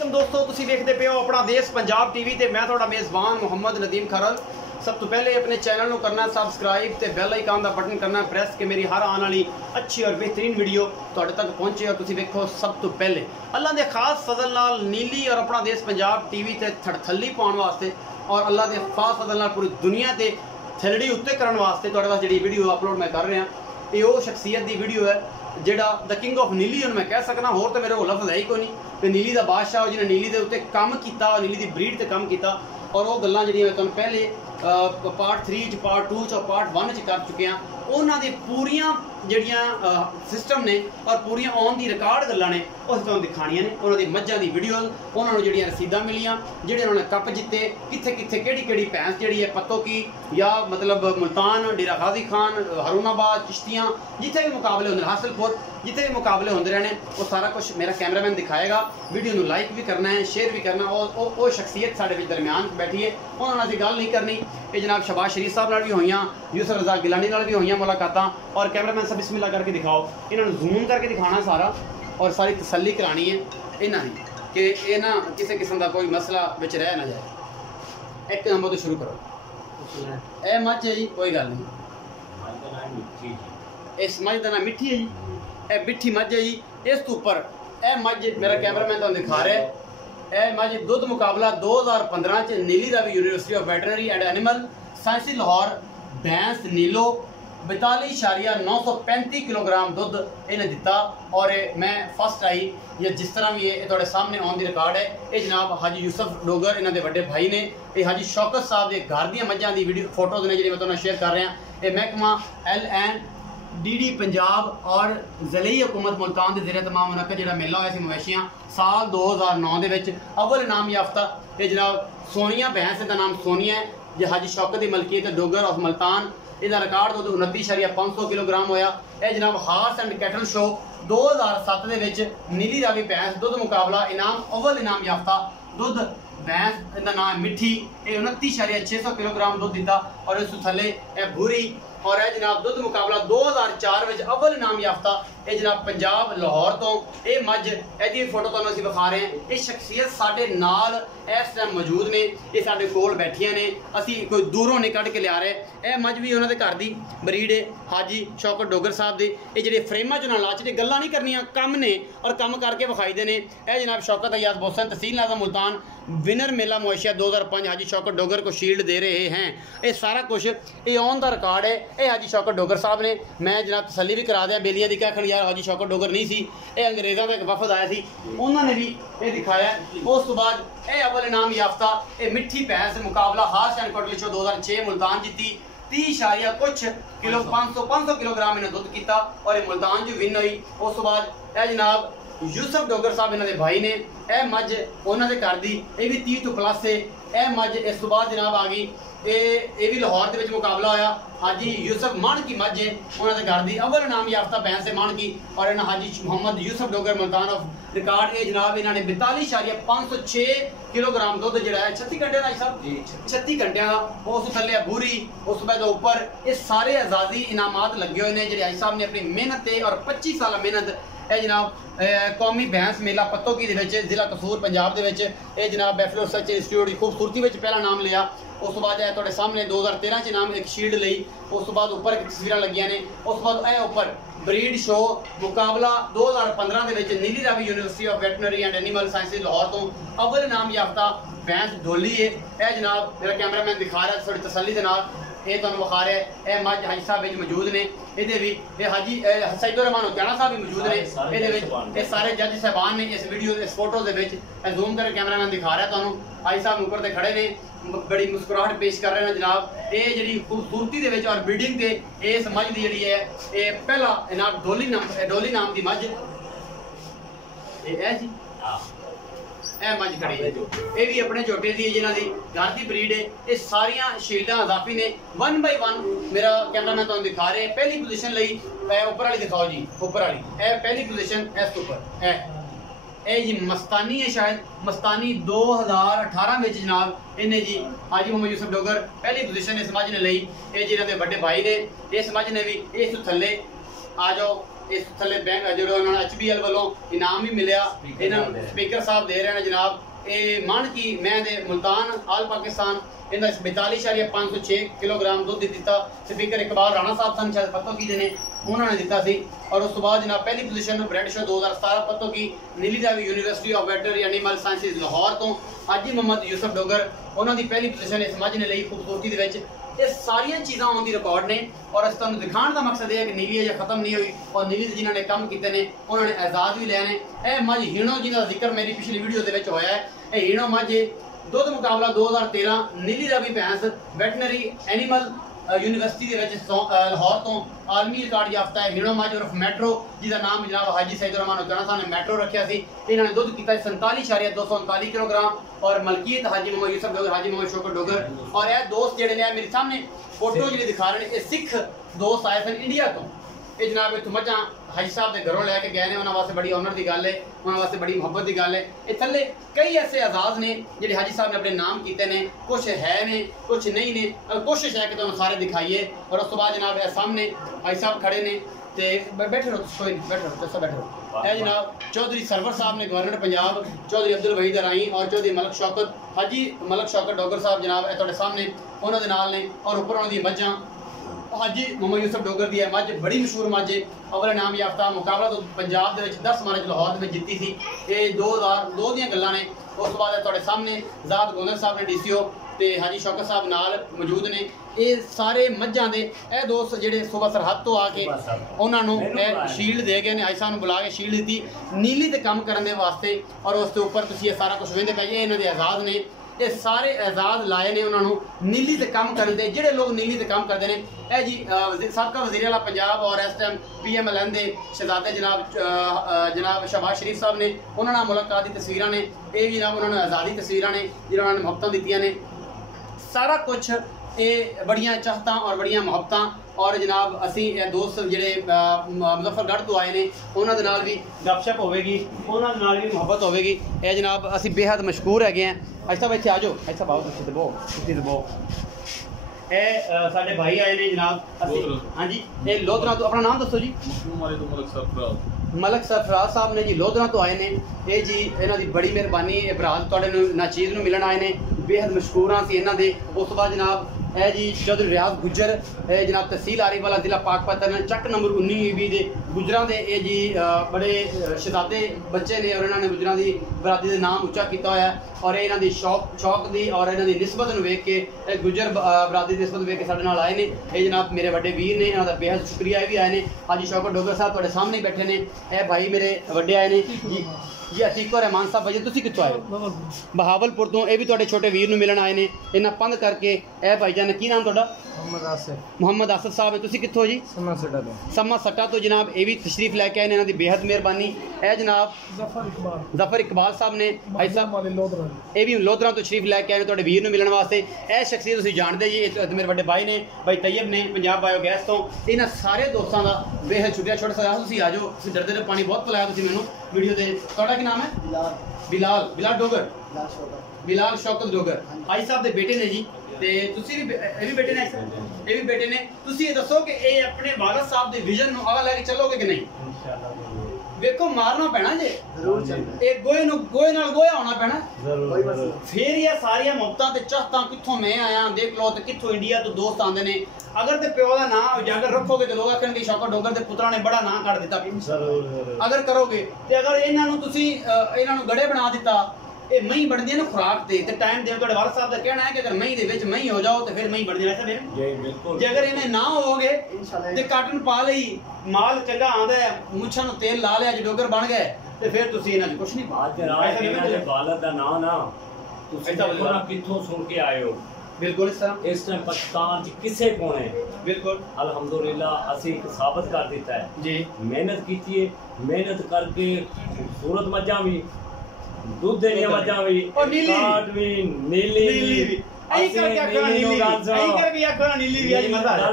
वालेकुम दोस्तों, तुसी देखते पे हो अपना देश पंजाब टीवी ते मैं थोड़ा मेज़बान मोहम्मद नदीम खरल। सब तो पहले अपने चैनल को करना सबसक्राइब ते बेल आइकन का बटन करना प्रेस कि मेरी हर आने वाली अच्छी और बेहतरीन वीडियो तुहाडे तक पहुंचे और तुसी देखो सब तो पहले। अल्लाह के खास फजल नाल नीली और अपना देश पंजाब टीवी ते थड़थली पाउण वास्ते और अल्लाह के खास फजल नाल पूरी दुनिया ते थलड़ी उत्ते करन वास्ते तुहाडे वास्ते जिहड़ी वीडियो अपलोड मैं कर रहा ये वो शख्सियत की वीडियो है जेड़ा द किंग ऑफ नीली मैं कह सकना, होर तो मेरे को लफ्ज़ है ही कोई नहीं कि नीली का बादशाह जिन्हें नीली के उत्ते काम किया, नीली की ब्रीड से काम किया और वो गल्लां जिहड़ियां तुहानूं पहले पार्ट 3 पार्ट 2 पार्ट 1 कर चुके हैं। उन्होंने पूरियां जिहड़ियां सिस्टम ने और पूरियां ऑन दी रिकॉर्ड गल्लां ने उस तुहानूं दिखाणियां ने। उन्होंने मज्जां दी वीडियो, उन्होंने जिहड़ियां रसीदां मिलियां, जिहड़े उन्होंने कप जिते, कित्थे कित्थे केड़ी भैंस जिहड़ी है पत्तों की या मतलब मुल्तान, डेरा गाजी खान, हारूनाबाद, चिश्तियाँ, जिथे भी मुकाबले होंदे, हासिलपुर जिथे भी मुकाबले होंदे रहने वो सारा कुछ मेरा कैमरामैन दिखाएगा। वीडियो को लाइक भी करना है, शेयर भी करना। और वो शख्सियत साढ़े दरम्यान बैठी है, उन्होंने असीं गल नहीं करनी। ये जनाब शहबाज शरीफ साहब नाल भी होईयां, यूसुफ रज़ा गिलानी नाल भी होईयां मुलाकातां। और कैमरामैन साहब बिस्मिल्लाह करके दिखाओ, इन्होंने जूम करके दिखाना सारा और सारी तसल्ली करानी है इन्हां दी कि ये ना किसी किस्म का कोई मसला विच रह ना जाए। एक नंबर तो शुरू करो। ए मच है जी, कोई गल नहीं, इस मझ का नाम मिठी है जी, ए मिठी मझ है जी। इस तो उपर ए मझ मेरा कैमरामैन तुहानूं दिखा रहा है। ए मझ दुध मुकाबला 2015 च नीली दा भी university of veterinary and animal science Lahore भैंस नीलो 42.935 किलोग्राम दुध इन्हें दिता और मैं फर्स्ट आई या जिस तरह भी ये थोड़े सामने ऑन दी रिकॉर्ड है। ये जनाब हाजी यूसुफ डोगर इन्हों के बड़े भाई ने, ये हाजी शौकत साहब के घर दी मझां की वीडियो फोटोज ने जी मैं तुहानूं शेयर कर रहा। ये महकमा LNDD पंजाब और ज़िले हुकूमत मुल्तान के ज़रिए तमाम मुनक़द जिहड़ा मेला होया सी मवेशियां साल 2009 के अव्वल इनाम याफ्ता ये जनाब सोनिया भैंस का नाम सोनिया है, जो हाजी शौकत की मलकीयत डोगर ऑफ मुल्तान। इसका रिकॉर्ड दुध 29.500 किलोग्राम होया। यह जनाब हार्स एंड कैटल शो 2007 के नीली रावी भैंस दुध मुकाबला इनाम अव्वल इनाम याफ्ता दुध भैंस का नाम मिठी 29.600 किलोग्राम दुध दिता और इस थले भूरी और यह जनाब दुध मुकाबला 2004 में अव्वल इनाम याफ्ता ये जनाब पंजाब लाहौर तो ये मझ यदि फोटो तुहानूं असीं विखा रहे हैं। ये शख्सियत साडे नाल इस टाइम मौजूद ने, ये साडे कोल बैठियां ने, असीं कोई दूरों नहीं कढ़ के लिया रहे। यह मझ भी उन्होंने घर की ब्रीड है हाजी शौकत डोगर साहब के। ये जिहड़े फ्रेमां च ना लाच गल्लां नहीं करनियां, कम ने और कम करके विखाई दे ने। यह जनाब शौकत अयाज बोसन तहसील नाज़म मुल्तान विनर मेला मवेशिया 2005 हाजी शौकत डोगर को शील्ड दे रहे हैं। ये सारा कुछ ये ऑन द रिकॉर्ड है। ये हाजी शौकत डोगर साहब ने, मैं जनाब तसल्ली भी करा दिया बेलिया की क्या खड़ी यार हाजी शौकत डोगर नहीं सी, ये अंग्रेज़ों का एक वफद आया सी, उन्होंने भी ये दिखाया। उस तो बाद ये अव्वल इनाम याफ्ता ये मिठी भैंस मुकाबला horse and cattle show 2006 Multan जीती 30 कुछ किलो 500 किलोग्राम इन्हें दुध किया और ये मुल्तान जो विन हुई। उस तो बाद यह जनाब यूसुफ डोगर साहब इन्होंने भाई ने, यह मझ उन्होंने घर दी ये भी 30 तो प्लस है। यह मझ इस तो बाद जनाब आ गई ये भी लाहौर के मुकाबला होया हाजी यूसुफ मान की मझ है उन्होंने घर दी अव्वल इनाम याफ्ता भैंस है मान की और इन्हें हाजी मोहम्मद यूसुफ डोगर मुल्तान ऑफ रिकॉर्ड ये जनाब इन्होंने 42.506 किलोग्राम दुध जो है 36 घंटे का सब 36 घंटे का उस थले भूरी उस बाद ऊपर ये सारे आज़ादी इनामात लगे हुए हैं जो हाजी साहब ने अपनी मेहनत और 25 साल मेहनत। यह जनाब कौमी भैंस मेला पत्तों की जिला कसूर पंजाब के जनाब बैफलो रिसर्च इंस्टीट्यूट की खूबसूरती में पहला नाम लिया। उस तो बाद थोड़े सामने 2013 च नाम एक शील्ड ली। उस तो बाद उपर तस्वीर लगियां ने। उस तो बाद यह उपर ब्रीड शो मुकाबला 2015 के नीली Ravi university of veterinary and animal Sciences Lahore तो अव्वल इनाम याफ्ता भैंस ढोली है। यह जनाब मेरा कैमरामैन दिखा रहा है थोड़ी तसल्ली के नाल ये तुहानूं विखा रहा है। यह मझ हाजी साहब मौजूद ने, ये भी ये हाजी सईदुर रहमान हुसैना साहब भी मौजूद ने, ये सारे जज साहबान ने इस वीडियो इस फोटो के जूम कर कैमरामैन दिखा रहा है तुहानूं। हाजी साहब ऊपर से खड़े ने, बड़ी मुस्कुराहट पेश कर रहे हैं जनाब। ये जी खूबसूरती के और बिल्डिंग के इस मझ की जी है ये पहला इनाम डोली नाम की मझ है जी। ए मझ खड़ी है ये भी अपने झोटे की जिन्हों की घर की ब्रीड है। ये सारिया शील्डा अजाफी ने 1 बाय 1 मेरा कैमरामैन तुहानूं दिखा रहे हैं। पहली पोजीशन ली उपर वाली दिखाओ जी, उपर वाली ए पहली पोजीशन इस उपर है ए जी मस्तानी है, शायद मस्तानी 2018 में जनाब इन्हें जी हाजी मोहम्मद यूसुफ डोगर पहली पोजीशन इस मझ ने ली। ये जी इन्होंने बड़े भाई ने इस मझ ने भी इस थले आ जाओ इस थले बैंक जो उन्होंने HBL वालों इनाम भी मिले इन्होंने स्पीकर साहब दे रहे हैं जनाब। ये मन की मैं दे मुल्तान आल पाकिस्तान इन्हें 42.506 किलोग्राम दुध दिता। स्पीकर इकबाल राणा साहब सन शायद पत्तों की देने उन्होंने दिता सी। और उस बाद जनाब पहली पोजीशन ब्रेड शो 2017 पत्तों की नीली देवी University of Veterinary Animal Sciences Lahore तो हाजी मोहम्मद यूसुफ डोगर उन्होंने पहली पोजीशन इस मझ ने ली खूबसूरती दे विच। ये सारिया चीज़ां ऑन दी रिकॉर्ड ने और अस तुहानूं दिखाने का मकसद है कि नीली अजे खत्म नहीं हुई और नीली जिन्होंने काम किए ने उन्होंने एजाज भी लिया ने। यह मझ हिणो जिसका जिक्र मेरी पिछली वीडियो के होया है। यह हिणो मझ दुध मुकाबला 2013 नीली रवि भैंस वेटनरी एनिमल यूनिवर्सिटी लाहौर तो आलमी रिकॉर्ड याफ्ता है। हिणो मझ उर्फ मैट्रो जिसका नाम जनाब हाजी सईद रहमान उद्दाना साहब ने मैट्रो रखा सी। इन्होंने दुध किया 47.239 किलोग्राम और मलकीयत हाजी मोहम्मद यूसुफ डोगर हाजी मोहम्मद शौकत डोगर। और यह दोस्त जोड़े ने मेरे सामने फोटो जी दिखा रहे हैं सिख दोस्त आए सन इंडिया तो। ये जनाब इतों मझा हाजी साहब के घरों लैके गए हैं। उन्होंने वास्ते बड़ी ऑनर की गल है उन्होंने वास्ते बड़ी मुहब्बत की गल है। ये थले कई ऐसे एजाज ने जो हाजी साहब ने अपने नाम किए हैं। कुछ है ने कुछ नहीं ने कोशिश है कि तुम सारे दिखाइए। और उस बाद जनाब सामने हाजी साहब खड़े ने तो बैठे रहो कोई नहीं बैठे रहो दसो बैठे रहो। है जनाब चौधरी सरवर साहब ने गवर्नर पंजाब चौधरी अब्दुल वहीद राई और चौधरी मलक शौकत हाजी मलक शौकत डोगर साहब जनाब तुहाडे सामने उन्होंने नाल ने। और उपर उन्होंने मझां हाजी मोहम्मद यूसुफ डोगर की है मझ बड़ी मशहूर मझ अवल नाम याफ्ता मुकाबला तो पंजाब के 10 मार्च लाहौर में जीती थी। ये 2002 दी गल्लां ने। उस बाद तुहाडे सामने जाद गोंदल साहब ने DCO ते हाजी शौकत साहब नाल मौजूद ने। ये सारे मझां दे ए दोस्त जेडे सुबह सरहद तो आके उन्होंने शील्ड दे गए ने। हाजी साहब ने बुला के शील्ड दी नीली ते काम करने वास्ते। और उसके उपर तुसीं ये सारा कुछ वेंदे पे इन्हां दे एजाज ने। ये सारे एजाज लाए ने उन्होंने नीली ते काम करते जेडे लोग नीली ते काम करते हैं। यह जी सबका वज़ीर आला पंजाब और इस टाइम PMLN के शहजादे जनाब शहबाज शरीफ साहब ने उन्होंने मुलाकात की तस्वीर ने। ये भी जनाब उन्होंने आज़ादी तस्वीर ने जिन्होंने मुहब्बत दी ने। सारा कुछ ये बड़िया चाहता और बड़िया मुहब्बत। और जनाब असी दोस्त जोड़े मुजफ्फरगढ़ तो आए ने उन्होंने नाल भी गपशप होगी उन्होंने नाल भी मुहब्बत होगी। यह जनाब असी बेहद मशहूर है। अच्छा साहब इतने आ जाओ अच्छा बाबू तुम दबो तुम दबो। ये साढ़े भाई आए ने जनाब असी हाँ जी ये लोधरा तो अपना नाम दसो जी। मलक सरफराज साहब ने जी लोधरा तो आए ने। ये जी इन्हों की बड़ी मेहरबानी भराज थोड़े नाचीज़ में मिलन आए ने बेहद मशहूर हाँ इन्हों के। उस बाद जनाब है जी चौधरी रियाज गुज्जर जनाब तहसील आरिफ वाला जिला पाकपतन चक नंबर 19 के गुजरां दे ये जी बड़े शहजादे बच्चे ने और इन्होंने गुजरां की बरादरी का नाम उच्चा किया होया। और इन्हों की शौक की और इन्हों की निस्बत वेख के गुजर बरादरी की निस्बत वेख के साडे नाल आए ने। ये जनाब मेरे बड़े वीर ने इन्हों का बेहद शुक्रिया भी आए ने। हाजी शौकत डोगर साहब तुहाडे सामने ही बैठे ने। यह भाई मेरे वड्डे आए ने जी अतीक और रहमान साहब भाई तुसीं कित्थों आए हो? बहावलपुर तो। ये भी तुहाडे छोटे वीर नूं मिलन आए ने इन्हां पंध करके। ए भाईजान की नाम तुहाडा? मोहम्मद आसिफ साहब है। तुसीं कित्थों जी? समा सट्टा तो जनाब ये भी तशरीफ लैके आए ने इन्हां दी बेहद मेहरबानी। ए जनाब जफर इकबाल साहब ने भाई साहब ये भी लोधरा तो तशरीफ लैके आए ने तुहाडे वीर नूं मिलन वास्ते। ए शख्सियत तुसीं जानदे जी मेरे बड़े भाई ने भाई तैयब ने पंजाब बायोगैस तो। इन्हां सारे दोस्तों का बेहद शुक्रिया। छोटे सा तुसीं आ जाओ तुसीं डरदे ने पानी बहुत पिलाया तुसीं मैनूं वीडियो दे। तुहाडा की नाम है? बिलाल डोगर बिलाल शौकत डोगर भाई साहब के बेटे ने जी। ते तुसी भी ये भी बेटे ने ये भी बेटे ने। तुसी ये दसो कि ये अपने वालिद साहब के विजन नूं अगल लेके चलोगे कि नहीं? वेखो मारना पैना जे एक गोए नाल गोया होना पैना फिर ये सारिया मुहब्बतां ते चाहतां कित्थों मैं आया देख लो ते कित्थों इंडिया तो दोस्त आंदे ने। अगर ते प्यो दा नाम उजागर रखोगे तो लोग आखणगे शौकत डोगर दे पुत्रा ने बड़ा नाम कढ़ दिता। अगर करोगे ते अगर इन्हां नूं तुसी इन्हां नूं गड़े बना दिता ये मई बढ़ती है ना खुराक ते टाइम दे। तुहाडे वालिद साहब का कहना है कि अगर मई दे विच मई हो जाओ तो फिर मई बढ़ जाए। ऐसा मेरे जे अगर इन्हें ना होगे ते काटन पा लई माल चंगा आंदा है मुछां नूं तेल ला लिया जे डोगर बन गए ते फिर तुसी इन्हां कुछ नहीं बात वालिद दा नाम ना तुसी ना कित्थों सुन के आए हो? बिल्कुल इस तरह इस टाइम पाकिस्तान च किसे कोण है बिल्कुल अल्हम्दुलिल्लाह असी साबित कर दिता है जी। मेहनत की मेहनत करके खूबसूरत मझां भी दूध देने मझां भी और नीली भी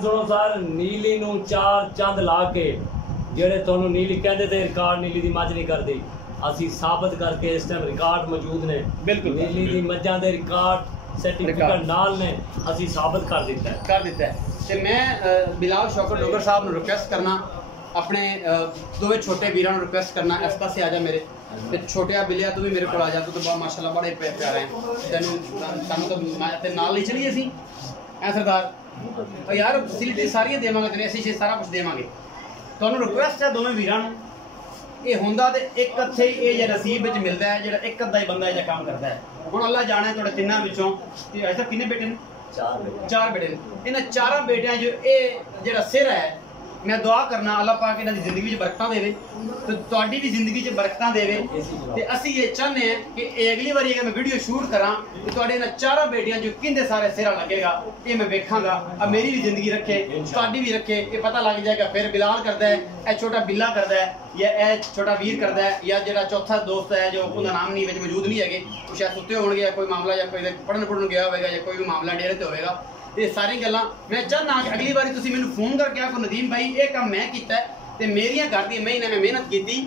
सुनो सर नीली नूं चार चंद ला के जेड़े तुहानू नीली कहंदे ते रिकॉर्ड नीली दी मझ नहीं करदी असी साबित करके इस टाइम रिकॉर्ड मौजूद ने। बिल्कुल नीली दी मझां दे रिकॉर्ड सर्टिफिकेट नाल ने असी साबित कर दिता है ते मैं बिलाल शौकत डोगर साहब नूं रिक्वेस्ट करना अपने दोवे छोटे वीरां नूं रिक्वेस्ट करना इस पासे आ जा मेरे ते छोटिया बिलिया तू भी मेरे को आ जा, तू तो माशाल्लाह बड़े प्यारे हैं तेनू सानू तो ते नाल ले चलिए असीं ऐ सरदार और यार फैसिलिटी सारी देवांगे तेरे असीं सारा कुछ देवांगे। तुहानूं रिक्वेस्ट है दोवें वीरां नूं ये होंदा ते एक हत्थे ही ये नसीब विच मिलदा है जेड़ा एक अद्धा ही बंदा ये काम करदा है। हुण अल्लाह जाने तुहाडे तिन्नां विचों ते ऐसा किन्ने बेटे ने चार बेटे ने इन्हां चारां बेटियां जो ये जेड़ा सिर है मैं दुआ करना अल्लाह पाक इन्हां दी जिंदगी च बरकतां देवे ते तुहाडी भी जिंदगी च बरकतां देवे ते असीं ये चाहने हैं कि अगली बारी अगर मैं वीडियो शूट करां ते तुहाडे इन्हां चारां बेटियां जो किंदे सारे सिरा लगेगा ये मैं वेखांगा अब मेरी भी जिंदगी रखे तुहाडी भी रखे ये पता लग जाएगा। फिर बिलाल करदा है ए छोटा बिल्ला करदा है या ए छोटा वीर करदा है या जेड़ा चौथा दोस्त है जो उनका नाम नहीं विच मौजूद नहीं है वो शायद सुत्ते होणगे या कोई मामला या कोई पढ़न गया होगा या कोई भी मामला डेरे ते होएगा। ये सारी गल्लां मैं चाहना कि अगली बारी तुसीं मैनूं फोन करके आखो नदीम भाई ये काम मैं कीता है ते मेरियां घर दी मही ने मैं मेहनत कीती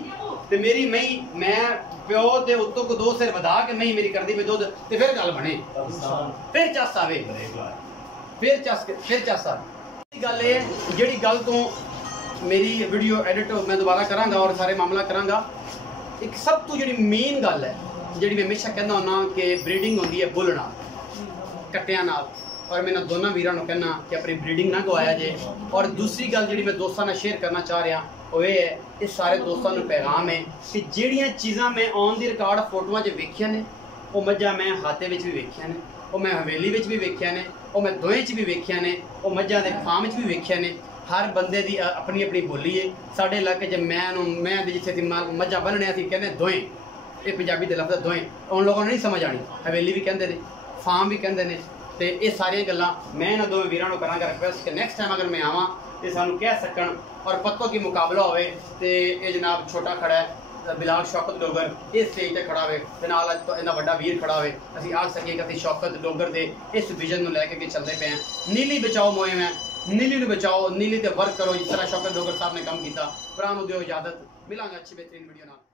ते मेरी मही मैं प्यो दे उत्तों को 2 सिर वधा के मही मेरी करदी पे दुध ते फिर गल बने फिर चस आवे फिर चस आवे। गल ये जिहड़ी गल तो मेरी वीडियो एडिट मैं दोबारा करांगा और सारे मामला करांगा। एक सब तो जिहड़ी मेन गल है जिहड़ी मैं हमेशा कहंदा हुंदा कि ब्रीडिंग होंदी है बुल नाल कट्टियां नाल और मैं दोनों वीरां नूं कहना कि अपनी ब्रीडिंग ना गवाया जे। और दूसरी गल जिहड़ी मैं दोस्तां नाल शेयर करना चाह रहा वो ये है ये सारे दोस्तों नूं पैगाम है कि जिहड़ियां चीज़ां मैं ऑन दी रिकॉर्ड फोटोआं 'च वेखियां ने वो मझां मैं हाते विच भी वेखियां ने वो मैं हवेली विच भी वेखियां ने वो मैं दोएं च भी वेखियां ने वो मझां दे फार्म च भी वेखियां ने। हर बंदे दी अपनी अपनी बोली है। साडे इलाके च मैं जिथे मझां बन्नने असीं कहने दोएं ये पंजाबी दे लफ्ज़ दोएं उन लोगों ने नहीं समझ आनी हवेली भी कहंदे ने फार्म भी कहंदे ने ते ये सारियां गल्लां मैं इन्हां दोवें वीरां नूं करांगा रिक्वेस्ट कि नेक्स्ट टाइम अगर मैं आवां ते सानूं कह सकण और पत्तों की मुकाबला होवे ते ये जनाब छोटा खड़ा है बिलाल शौकत डोगर इस स्टेज ते खड़ा होवे ते नाल इन्ना वड्डा वीर खड़ा होवे असीं आख सकीए कि असीं शौकत डोगर दे इस विजन नूं लैके चलदे पे हैं। नीली बचाओ मुहिम है नीली नूं बचाओ नीली ते वर्क करो जिस तरह शौकत डोगर साहब ने काम किया। भरा नूं दिओ इजाजत मिलांगे अच्छी बेहतरीन वीडियो नाल।